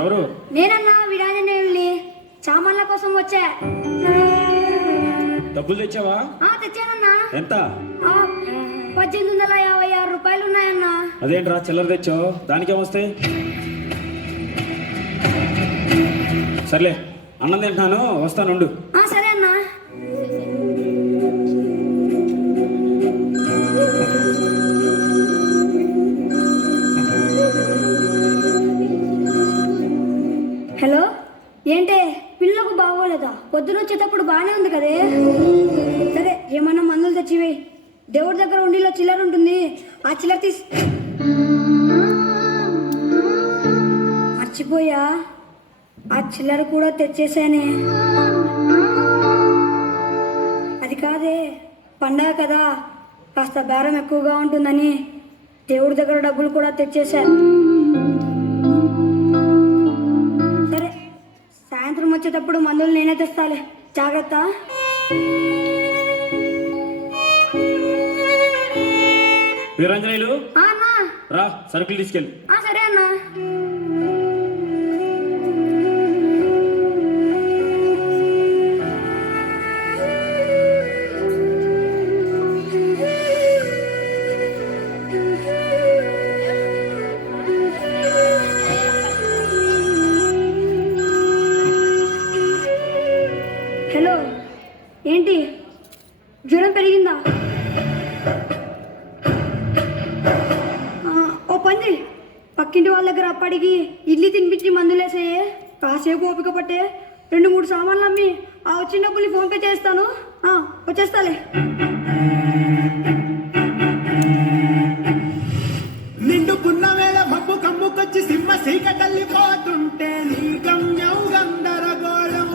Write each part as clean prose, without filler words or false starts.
ఎవరు? నేనన్నా వీరాంజనేయుల్ని సామాన్ల కోసం వచ్చా. డబ్బులు తెచ్చావా? తెచ్చానన్నా. ఎంత? 1856 రూపాయలు ఉన్నాయన్నా. అదేంట్రా చిల్లర తెచ్చావు? దానికేమొస్తాయి? సర్లే అన్నం తింటున్నాను, వస్తానుండు. సరే అన్నా. హలో, ఏంటే పిల్లకు బాగోలేదా? పొద్దున వచ్చేటప్పుడు బాగానే ఉంది కదే. సరే ఏమన్నా మందులు తెచ్చివేయి. దేవుడి దగ్గర ఉండిలో చిల్లర ఉంటుంది, ఆ చిల్లర తీసి. మర్చిపోయా, ఆ చిల్లర కూడా తెచ్చేసానే. అది కాదే, పండగ కదా, కాస్త బేరం ఎక్కువగా ఉంటుందని దేవుడి దగ్గర డబ్బులు కూడా తెచ్చేసా. సరే సాయంత్రం వచ్చేటప్పుడు మందులు నేనే తెస్తాలే, జాగ్రత్త. వీరాంజనేయులు అన్నా. రా, సరుకులు తీసుకెళ్ళి. సరే అన్నా. హలో, ఏంటి జ్వరం పెరిగిందా? ఓ పంది, పక్కింటి వాళ్ళ దగ్గర అప్పటికి ఇడ్లీ తినిపించి మందులేసేయే. కాసేపు ఓపిక పట్టే 2-3 సామాన్లు అమ్మి ఆ వచ్చిన డబ్బుల్ని ఫోన్పే చేస్తాను. వచ్చేస్తాలే. నిండుకున్న వేళ మబ్బు కమ్ముకొచ్చి సింహ సీకటల్లిపోతుంటే నీ గమ్యం గందరగోళం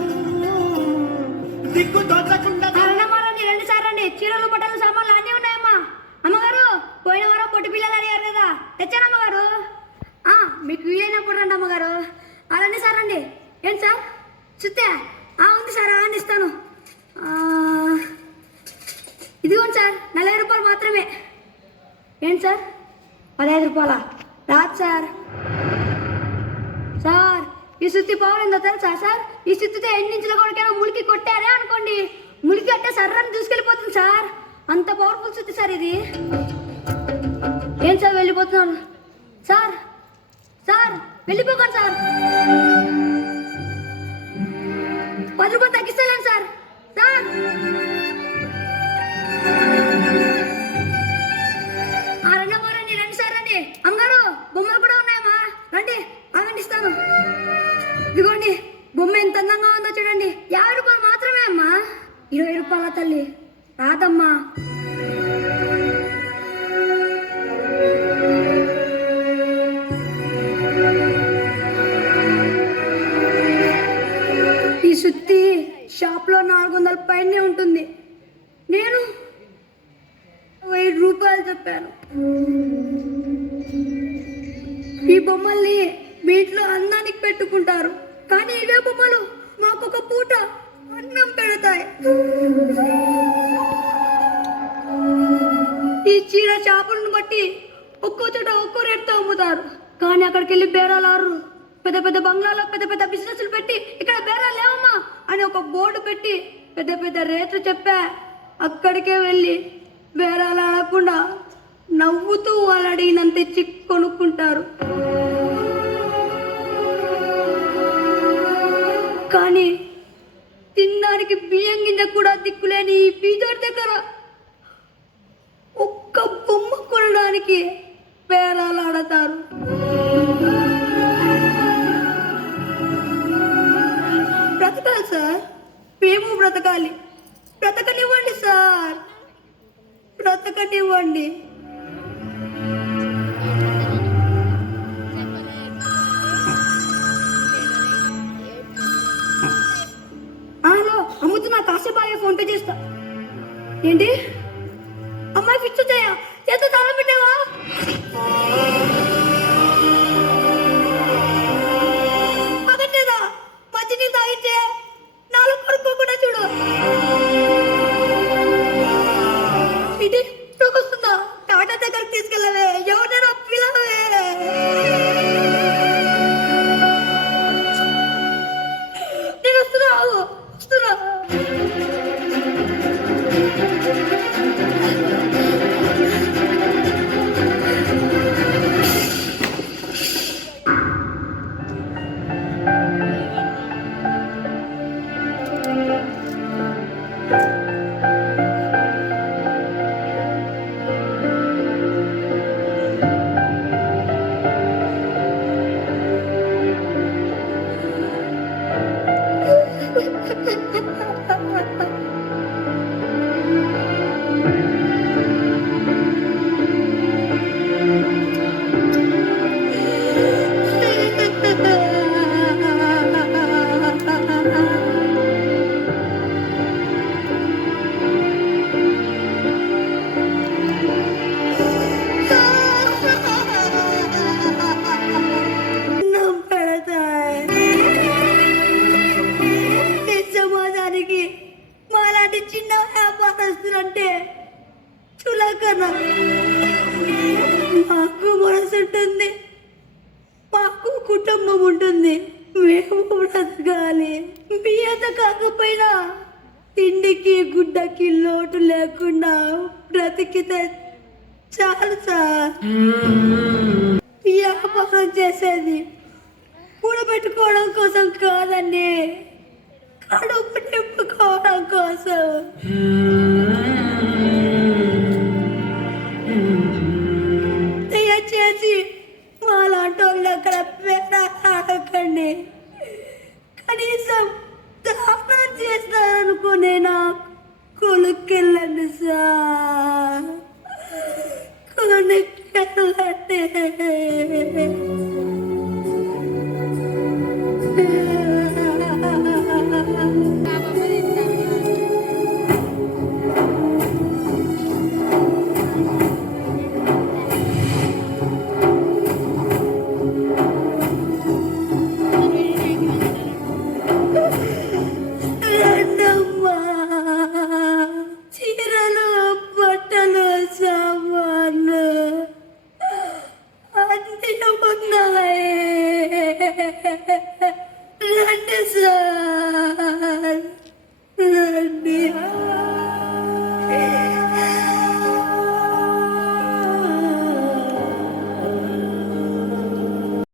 దిక్కు తోచకుండా. రండి సార్ రండి. చీరలు బట్టలు సామాన్లు అన్నీ ఉన్నాయమ్మా. అమ్మగారు, పోయిన వారం పొట్టి పిల్లలు అడిగారు కదా, తెచ్చాను అమ్మగారు. మీకు వీలైనప్పుడు రండి అమ్మగారు. రండి సార్ రండి. ఏంటి సార్ చుత్తే? ఉంది సార్, ఇస్తాను. ఇదిగోండి సార్, 40 రూపాయలు మాత్రమే. ఏంటి సార్ 15 రూపాయలా? రాదు సార్. సార్ ఈ సుత్తి పవర్ ఎంతో తెలుసా సార్? ఈ సుత్తితో ఎన్నించుల కొడుకైనా ములికి కొట్టారే అనుకోండి, ములికి అంటే సర్రని దూసుకెళ్ళిపోతుంది సార్. అంత పవర్ఫుల్ సుత్తి సార్ ఇది. ఏం సార్ వెళ్ళిపోతున్నాను? Sir sir వెళ్ళిపోకండి sir. 10 రూపాయలు తగ్గిస్తలేను సార్. సార్ రండి రండి సార్ రండి. అమ్మగారు, బొమ్మలు కూడా ఉన్నాయమ్మా, రండి ఇస్తాను. ఇదిగోండి, బొమ్మ ఎంత అందంగా ఉందో చూడండి. 50 రూపాయలు మాత్రమే అమ్మా. 20 రూపాయల తల్లి రాదమ్మా. ఈ సుత్తి షాప్లో 400 పైనే ఉంటుంది. నేను 1000 రూపాయలు చెప్పాను. ఈ బొమ్మల్ని మీ ఇంట్లో అన్నానికి పెట్టుకుంటారు, కానీ ఇవే బొమ్మలు మాకొక పూట అన్నం పెడతాయి. ఈ చీర చేపలను బట్టి ఒక్కో చోట ఒక్కో రేటుతో అమ్ముతారు, కానీ అక్కడికి వెళ్ళి బేరాలు ఆరు. పెద్ద పెద్ద బంగ్లాలో పెద్ద పెద్ద బిజినెస్లు పెట్టి ఇక్కడ బేరాలు లేవమ్మా అని ఒక బోర్డు పెట్టి పెద్ద పెద్ద రేట్లు చెప్పా. అక్కడికే వెళ్ళి బేరాలు ఆడకుండా నవ్వుతూ వాళ్ళు అడిగినంత తెచ్చి కొనుక్కుంటారు. కానీ తినడానికి బియ్యం గింజ కూడా దిక్కులేని ఈ బీదోడి దగ్గర ఒక్క బొమ్మ కొనడానికి బేరాలు ఆడతారు. బ్రతకాలి సార్, మేము బ్రతకాలి. బ్రతకనివ్వండి సార్, బ్రతకనివ్వండి. హలో, అమ్ముతున్నా, కాసేపు బాగా ఫోన్పే చేస్తా. ఏంటి అమ్మాయి ఫిక్స్ వచ్చాయా? చేత తాళం పెట్టావా? అగట్లేదా? మంచి నీళ్ళు తాగించే, నాలుగు పడుకోకుండా చూడు. ఇది వస్తుందా? టాటా దగ్గరికి తీసుకెళ్ళవే, ఎవరైనా పిల్లవే. అన్నం పెడతాయి. ఈ సమాజానికి మాలాంటి చిన్న వ్యాపారస్తులంటే చులకన. మాకు మనసు ఉంటుంది, మాకు కుటుంబం ఉంటుంది, మేము బ్రతకాలి. మీ అంత కాకపోయినా తిండికి గుడ్డకి లోటు లేకుండా బ్రతికితే చాలు సార్. వ్యాపారం చేసేది కూడబెట్టుకోవడం కోసం కాదండి, కడుపు నింపుకోవడం కోసం.